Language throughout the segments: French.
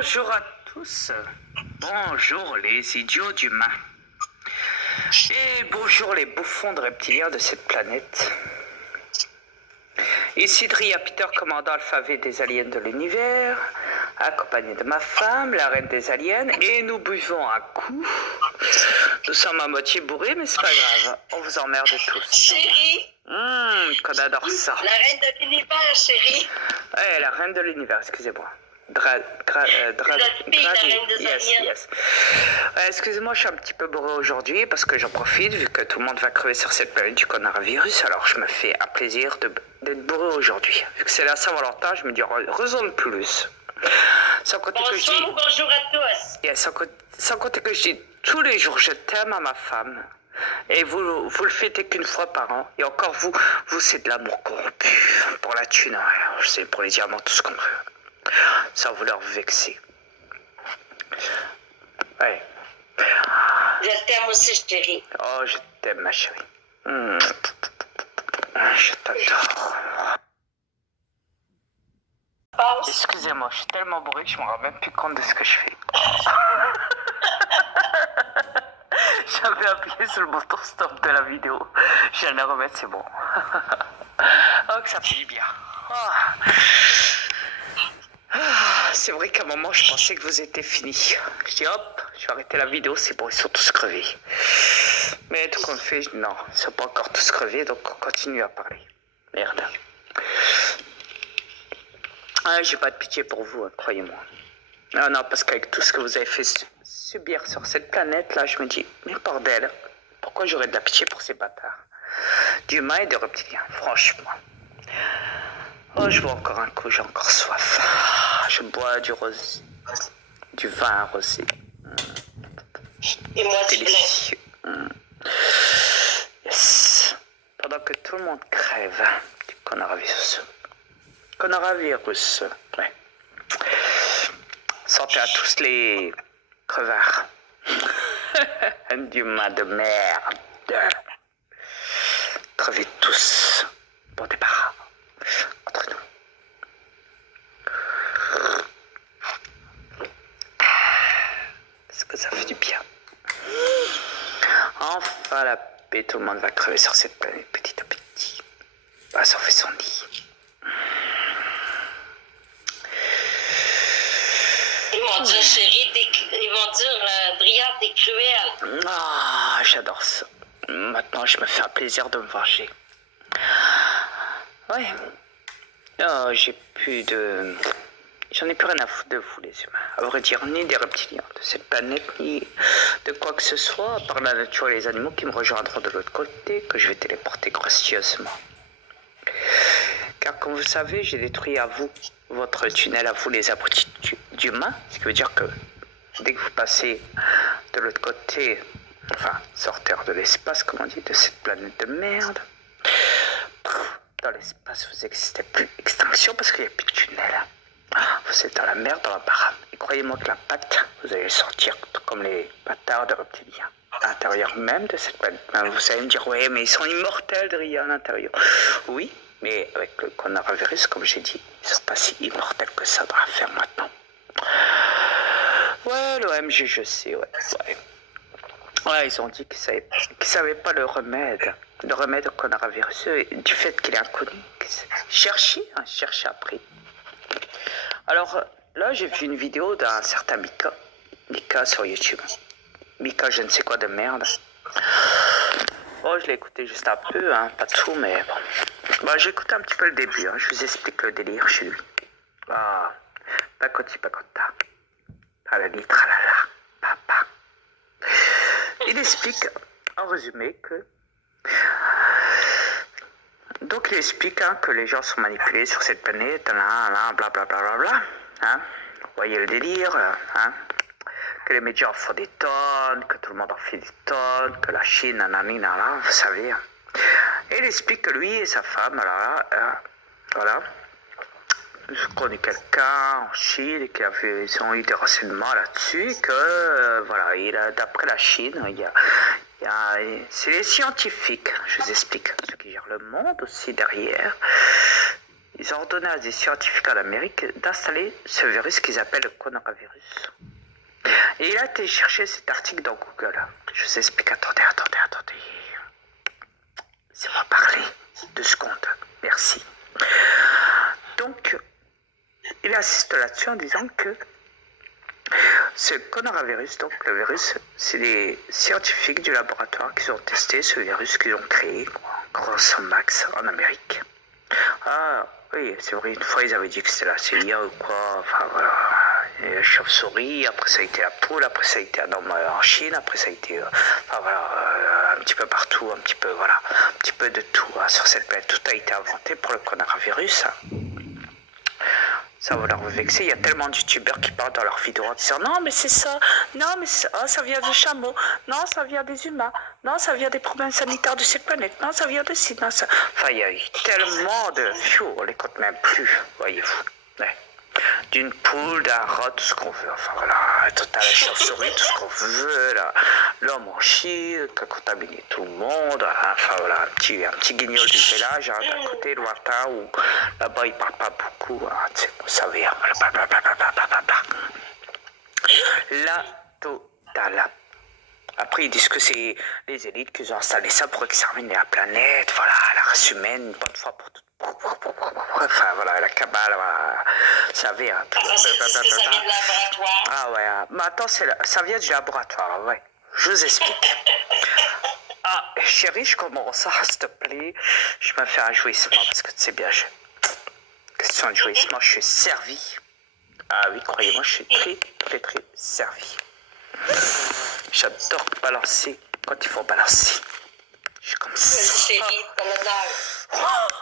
Bonjour à tous. Bonjour les idiots d'humains. Et bonjour les bouffons de reptiliens de cette planète. Ici Dria Peter, commandant alphabet des aliens de l'univers, accompagné de ma femme, la reine des aliens, et nous buvons un coup. Nous sommes à moitié bourrés, mais c'est pas grave. On vous emmerde tous. Chérie. Qu'on adore ça. La reine de l'univers, chérie. Ouais, la reine de l'univers, excusez-moi. Yes. Excusez-moi, je suis un petit peu bourré aujourd'hui parce que j'en profite vu que tout le monde va crever sur cette planète du coronavirus. Alors je me fais un plaisir d'être bourré aujourd'hui. Vu que c'est la Saint-Valentin, je me dis raison de plus. Sans compter que je dis, bonjour à tous. Yeah, sans compter que je dis tous les jours je t'aime à ma femme. Et vous le fêtez qu'une fois par an. Et encore vous c'est de l'amour corrompu. Pour la thune, hein. Je sais, pour les diamants, tout ce qu'on veut. Sans vouloir vous vexer. Ouais. Je t'aime aussi, chérie. Oh, je t'aime, ma chérie. Je t'adore. Excusez-moi, je suis tellement bourré que je me rends même plus compte de ce que je fais. J'avais appuyé sur le bouton stop de la vidéo. Je viens de la remettre, c'est bon. Oh, que ça fait du bien. Oh. C'est vrai qu'à un moment, je pensais que vous étiez fini. Je dis hop, je vais arrêter la vidéo, c'est bon, ils sont tous crevés. Mais tout qu'on fait, non, ils sont pas encore tous crevés, donc on continue à parler. Merde. Ah, j'ai pas de pitié pour vous, hein, croyez-moi. Non, parce qu'avec tout ce que vous avez fait subir sur cette planète-là, je me dis, mais bordel, pourquoi j'aurais de la pitié pour ces bâtards d'humains et de reptiliens, franchement. Oh, je bois encore un coup, j'ai encore soif. Je bois du vin rosé. Et moi, délicieux. Yes. Pendant que tout le monde crève du coronavirus. Ouais. Santé à tous les crevards. D'humains de merde. Crevez tous. Bon débarras. Entre nous. Est-ce que ça fait du bien? Enfin la paix, tout le monde va crever sur cette planète petit à petit. Bah, ça fait son nid. Ils vont dire, chérie, ils vont dire, Dria, t'es cruelle. Ah, j'adore ça. Maintenant, je me fais un plaisir de me venger. Ouais. Oh, j'en ai plus rien à foutre de vous, les humains. À vrai dire, ni des reptiliens de cette planète, ni de quoi que ce soit, à part la nature et les animaux qui me rejoindront de l'autre côté, que je vais téléporter gracieusement. Car comme vous savez, j'ai détruit à vous, votre tunnel à vous, les abrutis d'humains, ce qui veut dire que dès que vous passez de l'autre côté, enfin, sortir de l'espace, comme on dit, de cette planète de merde, dans l'espace, vous n'existez plus. Extinction parce qu'il n'y a plus de tunnel. Vous êtes dans la merde, dans la barame. Et croyez-moi que la patte, vous allez sortir comme les bâtards de reptiliens. À l'intérieur même de cette planète. Vous allez me dire, ouais, mais ils sont immortels, Dria, à l'intérieur. Oui, mais avec le coronavirus, comme j'ai dit, ils sont pas si immortels que ça doit faire maintenant. Ouais, l'OMG, je sais, ouais. Ouais, ils ont dit qu'ils savaient pas le remède au coronavirus, du fait qu'il est inconnu. Cherchez après. Alors là, j'ai vu une vidéo d'un certain Mika sur YouTube. Mika, je ne sais quoi de merde. Oh, je l'ai écouté juste un peu, hein, pas tout, mais bon. Bah, j'ai écouté un petit peu le début, hein, je vous explique le délire chez lui. Ah, pacoti pacota. Tralali, tralala, papa. Il explique, en résumé, que... Donc, il explique que les gens sont manipulés sur cette planète, blablabla. Hein, vous voyez le délire, hein, que les médias en font des tonnes, que tout le monde en fait des tonnes, que la Chine, nanana, vous savez. Et il explique que lui et sa femme, voilà, je connais quelqu'un en Chine et qu'ils ont eu des renseignements là-dessus, que, voilà, d'après la Chine, c'est les scientifiques, je vous explique, ceux qui gèrent le monde aussi derrière. ils ont ordonné à des scientifiques en Amérique d'installer ce virus qu'ils appellent le coronavirus. Et il a été chercher cet article dans Google. Je vous explique, attendez. Laissez-moi parler 2 secondes. Merci. Donc, il insiste là-dessus en disant que ce coronavirus, donc le virus, c'est des scientifiques du laboratoire qui ont testé ce virus, qu'ils ont créé, grosso max, en Amérique. Ah, oui, c'est vrai, une fois ils avaient dit que c'était la CIA ou quoi, enfin voilà. Et la chauve-souris, après ça a été la poule, après ça a été un homme en Chine, après ça a été, enfin voilà, un petit peu partout, un petit peu, voilà, un petit peu de tout sur cette planète. Tout a été inventé pour le coronavirus. Ça va leur vexer. Il y a tellement de youtubeurs qui parlent dans leurs vidéos en disant non mais c'est ça, non mais ça vient des chameaux, non ça vient des humains, non ça vient des problèmes sanitaires de cette planète, non ça vient de ci, non ça... Enfin il y a eu tellement de... on les compte même plus, voyez-vous. Ouais. D'une poule, d'un rat, tout ce qu'on veut. Enfin voilà, tout à la chauve-souris, tout ce qu'on veut. L'homme en Chine, qui a contaminé tout le monde. Enfin voilà, un petit guignol du village, d'un côté lointain, où là-bas il parle pas beaucoup. Vous savez, la totale. Après, ils disent que c'est les élites qui ont installé ça pour exterminer la planète, voilà, la race humaine, une bonne fois pour toutes. Enfin, voilà, la cabale, voilà, vous savez. Ça vient de laboratoire. Ah ouais, mais attends, ça vient du laboratoire, ouais. Je vous explique. Ah, chérie, je commence à, s'il te plaît. Je me fais un jouissement, parce que tu sais bien, question de jouissement, je suis servi. Ah oui, croyez-moi, je suis très servi. J'adore balancer quand il faut balancer. Je suis comme ça. Chérie, t'as l'honneur.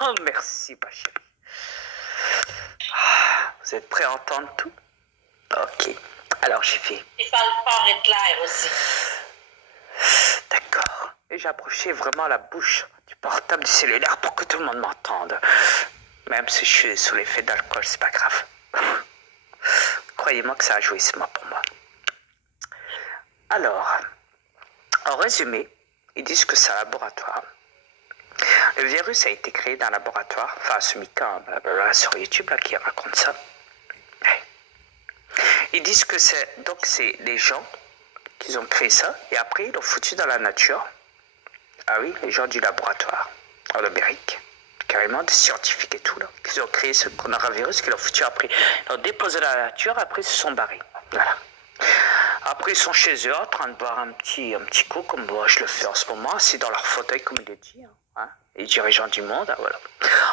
Oh, merci, ma chérie. Vous êtes prêts à entendre tout? Ok. Alors, j'ai fait. Il parle fort et clair aussi. D'accord. Et j'ai approché vraiment la bouche du portable du cellulaire pour que tout le monde m'entende. Même si je suis sous l'effet d'alcool, c'est pas grave. Croyez-moi que c'est un jouissement pour moi. Alors, en résumé, ils disent que c'est un laboratoire. Le virus a été créé dans un laboratoire, enfin ce Mika sur YouTube là, qui raconte ça. Ils disent que c'est les gens qui ont créé ça et après ils l'ont foutu dans la nature. Ah oui, les gens du laboratoire en Amérique, carrément des scientifiques et tout là, qui ont créé ce coronavirus, qui l'ont foutu après, ils l'ont déposé dans la nature, après ils se sont barrés. Voilà. Après, ils sont chez eux en train de boire un petit coup, comme moi je le fais en ce moment, assis dans leur fauteuil, comme il est dit, hein, les dirigeants du monde, voilà.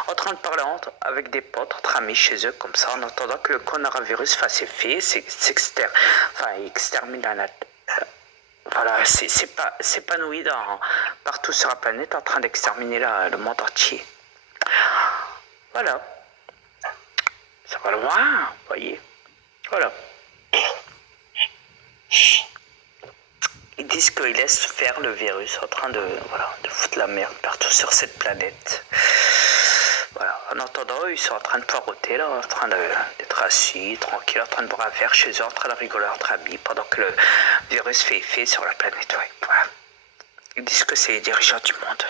En train de parler avec des potes, entre amis chez eux, comme ça, en attendant que le coronavirus fasse effet, il extermine la nature. Voilà, c'est épanoui partout sur la planète, en train d'exterminer le monde entier. Voilà. Ça va loin, vous voyez. Voilà. Ils disent qu'ils laissent faire le virus en train de foutre la merde partout sur cette planète. Voilà. En attendant, eux, ils sont en train de poireauter, là, en train d'être assis, tranquille, en train de boire un verre chez eux, en train de rigoler entre amis, pendant que le virus fait effet sur la planète. Ouais. Voilà. Ils disent que c'est les dirigeants du monde.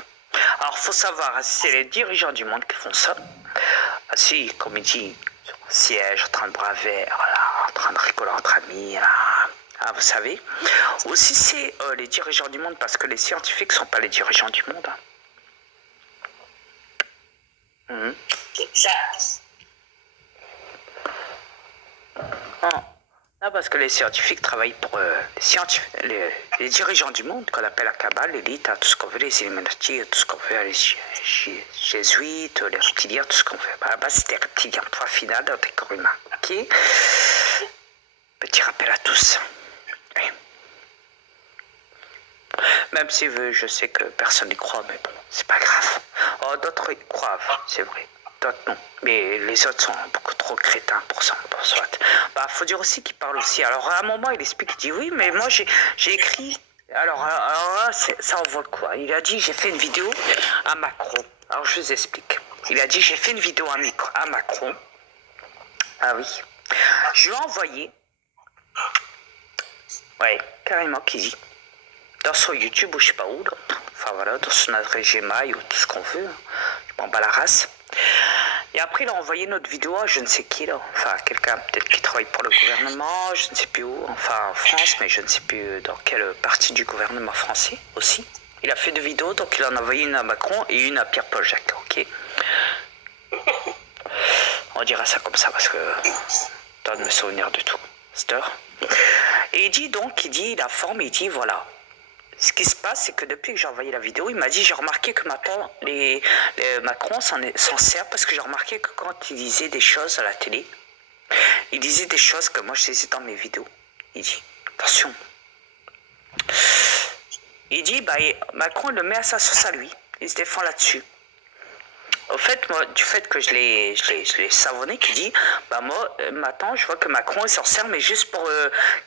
Alors, faut savoir, c'est les dirigeants du monde qui font ça. Assis, comme il dit, sur un siège, en train de boire un verre, voilà, en train de rigoler entre amis, là. Ah, vous savez. Aussi, c'est les dirigeants du monde, parce que les scientifiques ne sont pas les dirigeants du monde. Exact. Non, parce que les scientifiques travaillent pour les dirigeants du monde, qu'on appelle la cabale, l'élite, tout ce qu'on veut, les Illuminati, tout ce qu'on veut, les jésuites, les reptiliens, tout ce qu'on veut. À la base, c'était reptilien, point final dans des corps humains. Ok. Petit rappel à tous. Oui. Même si je sais que personne n'y croit, mais bon, c'est pas grave. Oh, d'autres y croient, c'est vrai. D'autres non. Mais les autres sont beaucoup trop crétins pour ça. Bah, faut dire aussi qu'il parle aussi. Alors, à un moment, il explique, il dit oui, mais moi, j'ai écrit. Alors là, ça envoie quoi? Il a dit, j'ai fait une vidéo à Macron. Alors, je vous explique. Il a dit, j'ai fait une vidéo à Macron. Ah oui. Je lui ai envoyé. Ouais, carrément, qui dit. Dans son YouTube ou je sais pas où, là. Enfin voilà, dans son adresse Gmail ou tout ce qu'on veut. Je m'en bats la race. Et après, il a envoyé notre vidéo à je ne sais qui, là. Enfin, quelqu'un peut-être qui travaille pour le gouvernement, je ne sais plus où. Enfin, en France, mais je ne sais plus dans quelle partie du gouvernement français aussi. Il a fait 2 vidéos, donc il en a envoyé une à Macron et une à Pierre-Paul Jacques, ok. On dira ça comme ça parce que t'as de me souvenir de tout. Cette heure. Et il dit donc, il informe, il dit voilà. Ce qui se passe, c'est que depuis que j'ai envoyé la vidéo, il m'a dit j'ai remarqué que maintenant Macron s'en sert parce que j'ai remarqué que quand il disait des choses à la télé, il disait des choses que moi je disais dans mes vidéos. Il dit attention. Il dit Macron il le met à sa sauce à lui. Il se défend là-dessus. Au fait, moi, du fait que je l'ai savonné, qui dit, moi, maintenant, je vois que Macron, il s'en sert, mais juste pour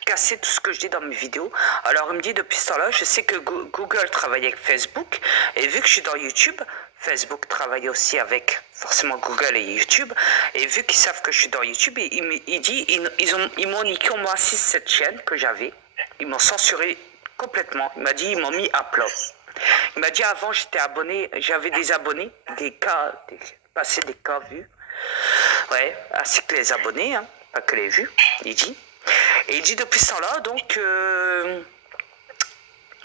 casser tout ce que je dis dans mes vidéos. Alors, il me dit, depuis ce temps-là, je sais que Google travaille avec Facebook, et vu que je suis dans YouTube, Facebook travaille aussi avec, forcément, Google et YouTube, et vu qu'ils savent que je suis dans YouTube, il dit, ils m'ont niqué au moins 6-7 chaînes que j'avais, ils m'ont censuré complètement, il m'a dit, ils m'ont mis à plat. Il m'a dit avant j'étais abonné, j'avais des abonnés, passé des cas vus. Ouais, ainsi que les abonnés, hein, pas que les vues, il dit. Et il dit depuis ce temps-là, donc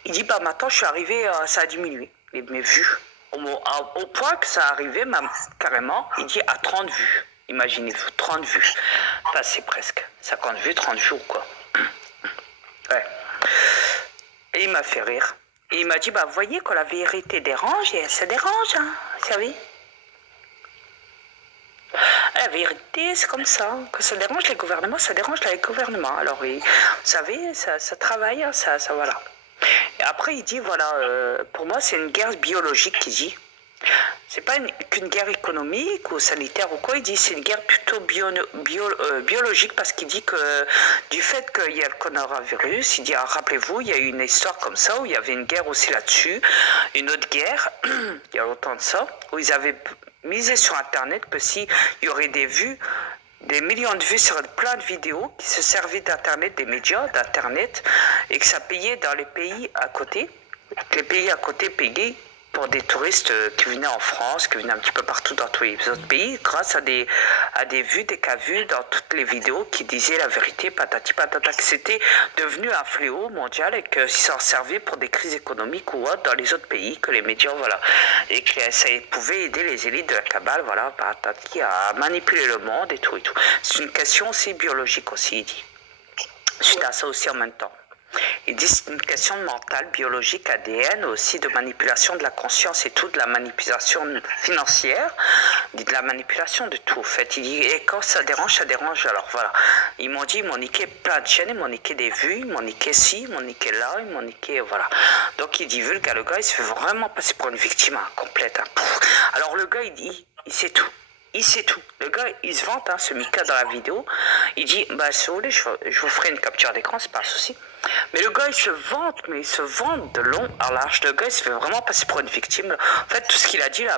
il dit maintenant je suis arrivé, ça a diminué, mes vues. Au point que ça arrivait même carrément, il dit à 30 vues. Imaginez-vous, 30 vues. Passé presque. 50 vues, 30 vues ou quoi. Ouais. Et il m'a fait rire. Et il m'a dit, vous voyez quand la vérité dérange, et ça dérange, hein, vous savez. La vérité, c'est comme ça. Quand ça dérange les gouvernements, ça dérange les gouvernements. Alors, vous savez, ça travaille, hein, ça voilà. Et après, il dit, voilà, pour moi, c'est une guerre biologique, il dit. C'est pas qu'une guerre économique ou sanitaire ou quoi, il dit c'est une guerre plutôt biologique parce qu'il dit que du fait qu'il y a le coronavirus, il dit rappelez-vous, il y a eu une histoire comme ça où il y avait une guerre aussi là-dessus, une autre guerre, il y a longtemps de ça, où ils avaient misé sur Internet que s'il y aurait des vues, des millions de vues sur plein de vidéos qui se servaient d'Internet, des médias d'Internet, et que ça payait dans les pays à côté, que les pays à côté payaient pour des touristes qui venaient en France, qui venaient un petit peu partout dans tous les autres pays, grâce à des vues, des cas vus dans toutes les vidéos qui disaient la vérité, patati patata, que c'était devenu un fléau mondial et que s'en servait pour des crises économiques ou autres dans les autres pays, que les médias, voilà, et que ça pouvait aider les élites de la cabale, voilà, patati, à manipuler le monde et tout et tout. C'est une question aussi biologique aussi, il dit. Suite à ça aussi en même temps. Il dit c'est une question mentale, biologique, ADN, aussi de manipulation de la conscience et tout, de la manipulation financière, de la manipulation de tout. En fait, il dit, et quand ça dérange, alors voilà. Ils m'ont dit, ils m'ont niqué plein de chaînes, ils m'ont niqué des vues, ils m'ont niqué ci, ils m'ont niqué là, ils m'ont niqué, voilà. Donc il dit, le gars, il se fait vraiment passer pour une victime complète. Hein. Alors le gars, il dit, il sait tout. Il sait tout. Le gars, il se vante, hein, ce Mika dans la vidéo. Il dit, si vous voulez, je vous ferai une capture d'écran, c'est pas un souci. Mais le gars, il se vante de long à large. Le gars, il se fait vraiment passer pour une victime. En fait, tout ce qu'il a dit là,